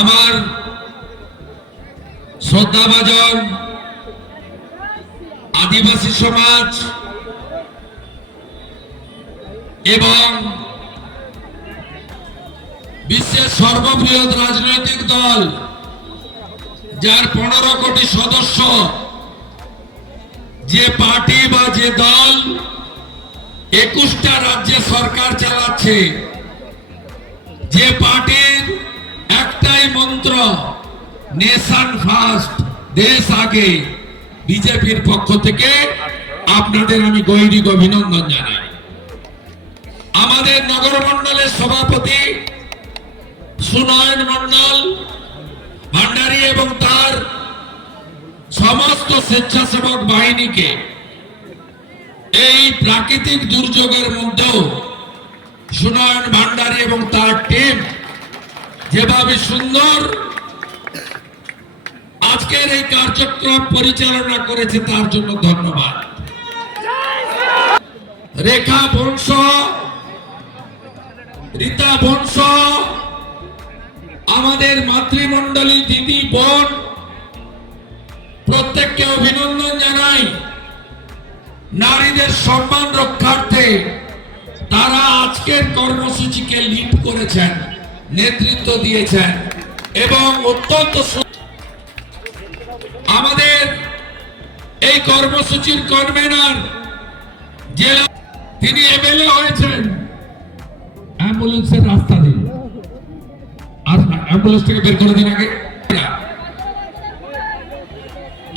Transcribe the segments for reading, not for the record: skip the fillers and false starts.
আমার শ্রদ্ধাভাজন আদিবাসী সমাজ এবং বিশ্বের সর্ববৃহৎ রাজনৈতিক দল যার 15 কোটি সদস্য, যে পার্টি বা যে দল 21টা রাজ্যে সরকার চালাচ্ছে, যে পার্টির একটাই মন্ত্র নেশন ফার্স্ট, দেশ আগে, বিজেপির পক্ষ থেকে আপনাদের আমি গৈরিক অভিনন্দন জানাই। আমাদের নগর মন্ডলের সভাপতি সুনয়ন মন্ডল ভান্ডারী এবং তার সমস্ত স্বেচ্ছাসেবক বাহিনীকে এই প্রাকৃতিক দুর্যোগের মধ্যেও সুনয়ন ভান্ডারী এবং তার টিম যেভাবে সুন্দর আজকের এই কার্যক্রম পরিচালনা করেছে তার জন্য ধন্যবাদ। রেখা বংশ, রীতা বংশ, আমাদের মাতৃমণ্ডলী দিদি বোন, প্রত্যেককে অভিনন্দন জানাই। নারীদের সম্মান রক্ষার্থে তারা আজকের কর্মসূচিকে লিড করেছেন, নেতৃত্ব দিয়েছেন এবং অত্যন্ত আমাদের এই কর্মসূচির কনভেনার জেলা, তিনি এমএলএ হয়েছেন। অ্যাম্বুলেন্সের রাস্তা দিন, আর অ্যাম্বুলেন্স থেকে বের করে দিন। আগে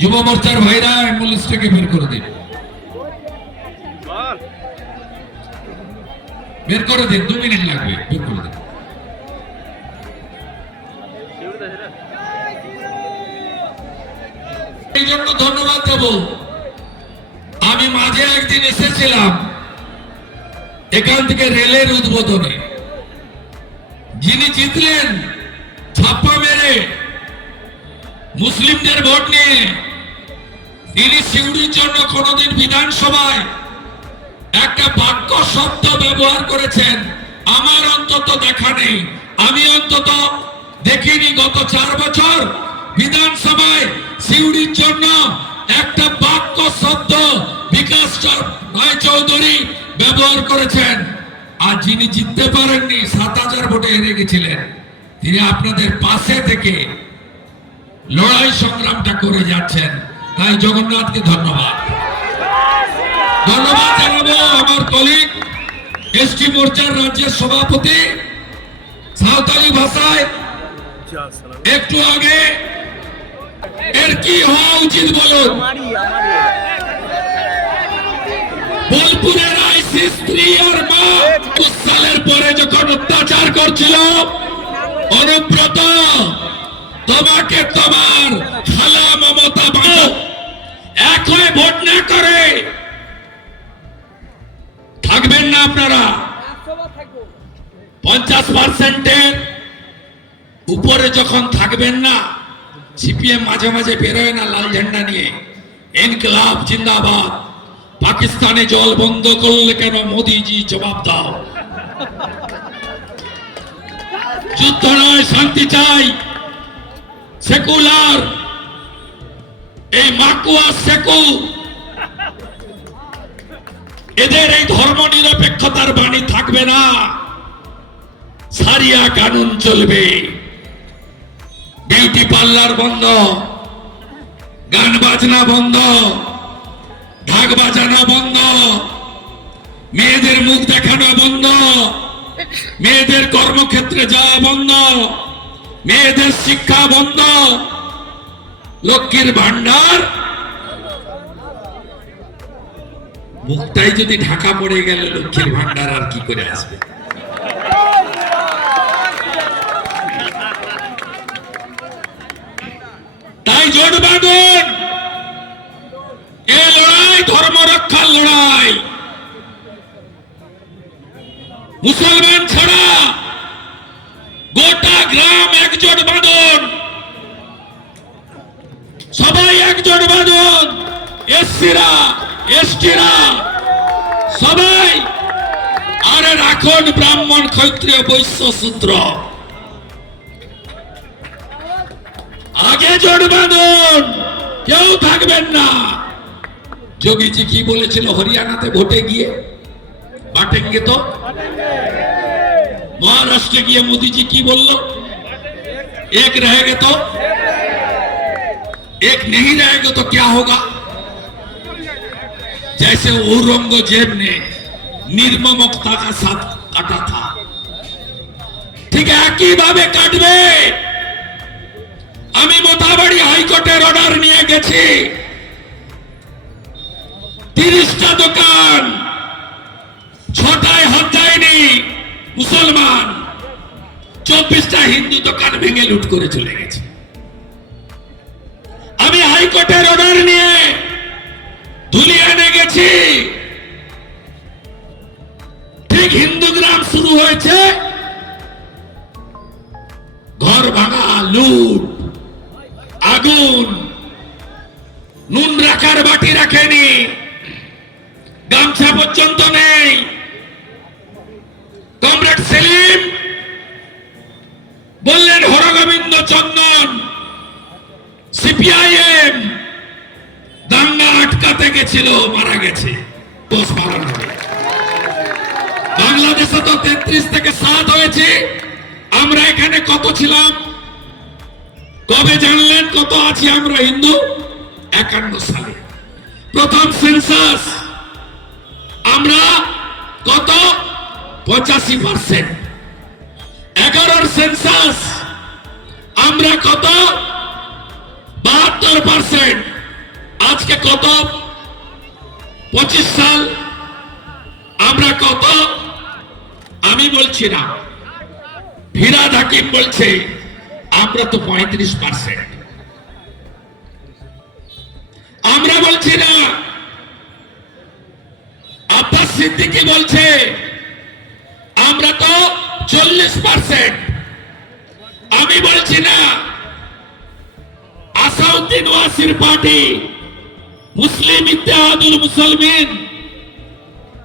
যুব মোর্চার ভাইরা অ্যাম্বুলেন্স থেকে বের করে দিন, বের করে দিন, 2 মিনিট লাগবে, বের করে দিন। এই জন্য ধন্যবাদ দেব। আমি মাঝে একদিন এসেছিলাম এখান থেকে রেলের উদ্বোধনে, যিনি জিতলেন ছাপ্পা মেরে মুসলিমদের ভোট নিয়ে, তিনি সিউড়ির জন্য কোনদিন বিধানসভায় একটা বাক্য শব্দ ব্যবহার করেছেন আমার অন্তত দেখা নেই, আমি অন্তত দেখিনি। গত 4 বছর বিধানসভায় সিউড়ির জন্য একটা বাক্য শব্দ বিকাশ রায় চৌধুরী ব্যবহার করেছেন। আর যিনি জিততে পারেননি, 7000 ভোটে হেরে গেছিলেন, তিনি আপনাদের পাশে থেকে লড়াই সংগ্রামটা করে যাচ্ছেন। তাই জগন্নাথকে ধন্যবাদ। ধন্যবাদ জানাবো আমার কলিগ এসটি মোর্চার রাজ্যের সভাপতি, সাঁওতালি ভাষায় একটু আগে এর কি হওয়া উচিত বলুন? বোলপুরের আইসি স্ত্রী আর মা 20 সালের পরে যখন অত্যাচার করছিল, অনুব্রত তোমাকে তোমার খালা মমতা এক হয়ে ভোট না করে থাকবেন না আপনারা। 50%-এর উপরে যখন থাকবেন না, সিপিএম মাঝে মাঝে বেরোয় না লাল ঝান্ডা নিয়ে, ইনকলাব জিন্দাবাদ, পাকিস্তানে জল বন্ধ করলে কেন মোদিজি জবাব দাও, যুদ্ধ নয় শান্তি চাই, সেকুলার এই মাকুয়া সেকু, এদের এই ধর্ম নিরপেক্ষতার বাণী থাকবে না। সারিয়া কানুন চলবে, বিউটি পার্লার বন্ধ, গান বাজনা বন্ধ, ঢাক বাজানো বন্ধ, মেয়েদের মুখ দেখানো বন্ধ, মেয়েদের কর্মক্ষেত্রে যাওয়া বন্ধ, মেয়েদের শিক্ষা বন্ধ, লক্ষ্মীর ভান্ডার মুখটাই যদি ঢাকা পড়ে গেলে লক্ষ্মীর ভান্ডার আর কি করে আসবে? তাই জোট বাঁধুন, এ লড়াই ধর্ম রক্ষার লড়াই। মুসলমান ছাড়া গোটা গ্রাম একজোট বাঁধুন, সবাই একজোট বাঁধুন, এসসিরা এসটিরা সবাই। আরে রাখুন ব্রাহ্মণ ক্ষত্রিয় বৈশ্য শূদ্র, আগে জোট বাঁধুন, কেউ থাকবেন না। যোগীজি কি বলেছিল হরিয়ানাতে ভোটে গিয়ে? বাটেঙ্গে তো। মহারাষ্ট্রে গিয়ে মোদীজি কি বলল? एक रहेगा तो एक नहीं रहेगा तो क्या होगा? जैसे औरंगजेब ने निर्ममता का साथ काटा था, ठीक है একই ভাবে কাটবে। আমি মোতাবাড়ি হাইকোর্টের অর্ডার নিয়ে গেছি, 30টা দোকান 6টায় হাত দেয়নি মুসলমান, 24টা হিন্দু দোকান ভেঙে লুট করে চলে গেছে। আমি হাইকোর্টের অর্ডার নিয়ে ধুলিয়ানে গেছি, ঠিক হিন্দু গ্রাম শুরু হয়েছে, ঘর ভাঙা, লুট, আগুন, নুন রাখার বাটি রাখেনি, গামছা পর্যন্ত নেই। কমরেড সেলিম বললেন হরগোবিন্দ চন্দন সিপিআইএম দাঙ্গা আটকাতে গেছিল, মারা গেছে। বাংলাদেশে তো 33 থেকে 7 হয়েছে, আমরা এখানে কত ছিলাম? কবে জানলেন কত আছি আমরা হিন্দু? 51 সালে প্রথম সেন্সাস, আমরা কত? 85%। 11 সেন্সাস আমরা কত? 72%। আজকে কত? 25 সাল আমরা কত? আমি বলছি না, ফিরাদ হাকিম বলছে আমরা তো 35%। আমরা বলছি না, আব্বাস সিদ্দিকী বলছে আমরা তো 40%। আমি বলছি না, আসাউদ্দিন ওয়াসির পার্টি মুসলিম ইত্তেহাদুল মুসলমিন,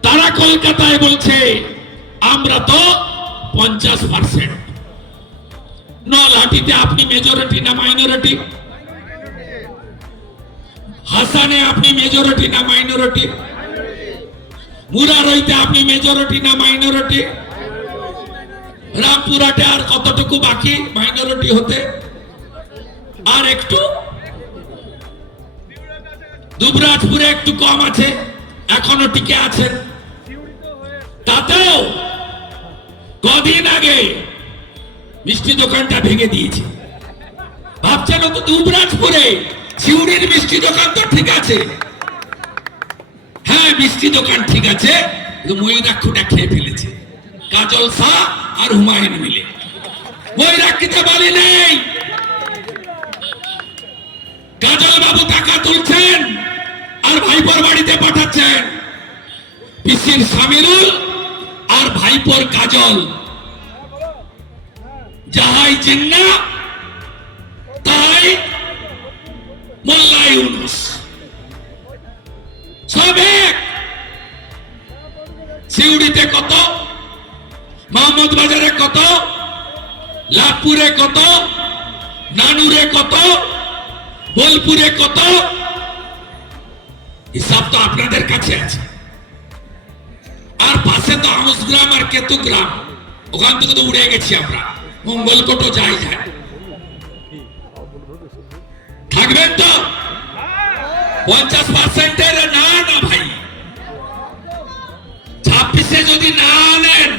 তারা কলকাতায় বলছে আমরা তো 50%। নলহাটিতে আপনি মেজরিটি না মাইনরিটি? হাসানে আপনি মেজরিটি না মাইনরিটি? মুরারইতে আপনি মেজরিটি না মাইনরিটি? রামপুরহাটে আর কতটুকু বাকি মাইনরিটি হতে? আর একটু। দুবরাজপুরে একটু কম আছে, এখনো টিকে আছেন। তাতেও কদিন আগে মিষ্টি দোকানটা ভেঙে দিয়েছে। ভাবছেন তো দুবরাজপুরে চিউড়ির মিষ্টি দোকান তো ঠিক আছে, হ্যাঁ মিষ্টি দোকান ঠিক আছে, ময়ূরাক্ষটা খেয়ে ফেলেছে কাজল শাহ আর হুমায়ুন মিলে। ময়ূরাক্ষীতে বালি নেই, কাজল বাবু টাকা তুলছেন আর ভাইপোর বাড়িতে পাঠাচ্ছেন। পিসির সামিরুল আর ভাইপোর কাজল, যাহাই জিন্না তাই মোল্লা ইউনুস, সব এক। সিউড়িতে কত, মোহাম্মদ বাজারে কত, লাভপুরে কত, নানুরে কত, বোলপুরে কত, হিসাব তো আপনাদের কাছে আছে। আর পাশে তো আমসগ্রাম আর কেতুগ্রাম, ওখান থেকে তো উড়ে গেছি আমরা, মঙ্গলকোটও যাই যায়। থাকবেন তো 50%? না না ভাই, 26-এ যদি না আনেন